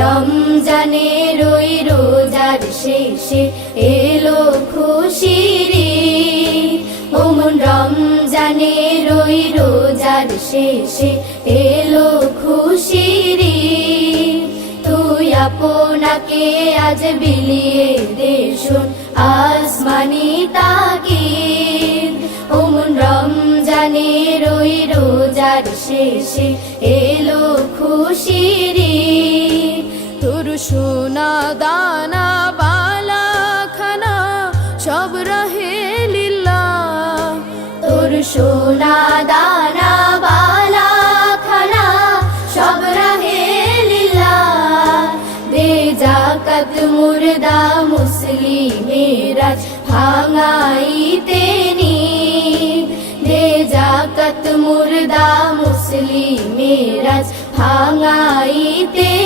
রমজানের ওই রোজার শেষে এলো খুশির ঈদ। ও মন রমজানের ওই রোজার শেষে এলো খুশির ঈদ। তুই আপনাকে আজ বিলিয়ে দে শোন আসমানি তাকিদ। ও মন রমজানের ওই রোজার শেষে এলো খুশির ঈদ। তোর সোনা দানা বালা খানা সব রহে লিল্লাহ। তোর সোনা দানা বালা খানা সব রহে লিল্লাহ। দে যাকাত মুর্দা মুসলিমের আজ ভাঙাইতে নিদ। দে যাকাত মুর্দা মুসলিমের আজ ভাঙাইতে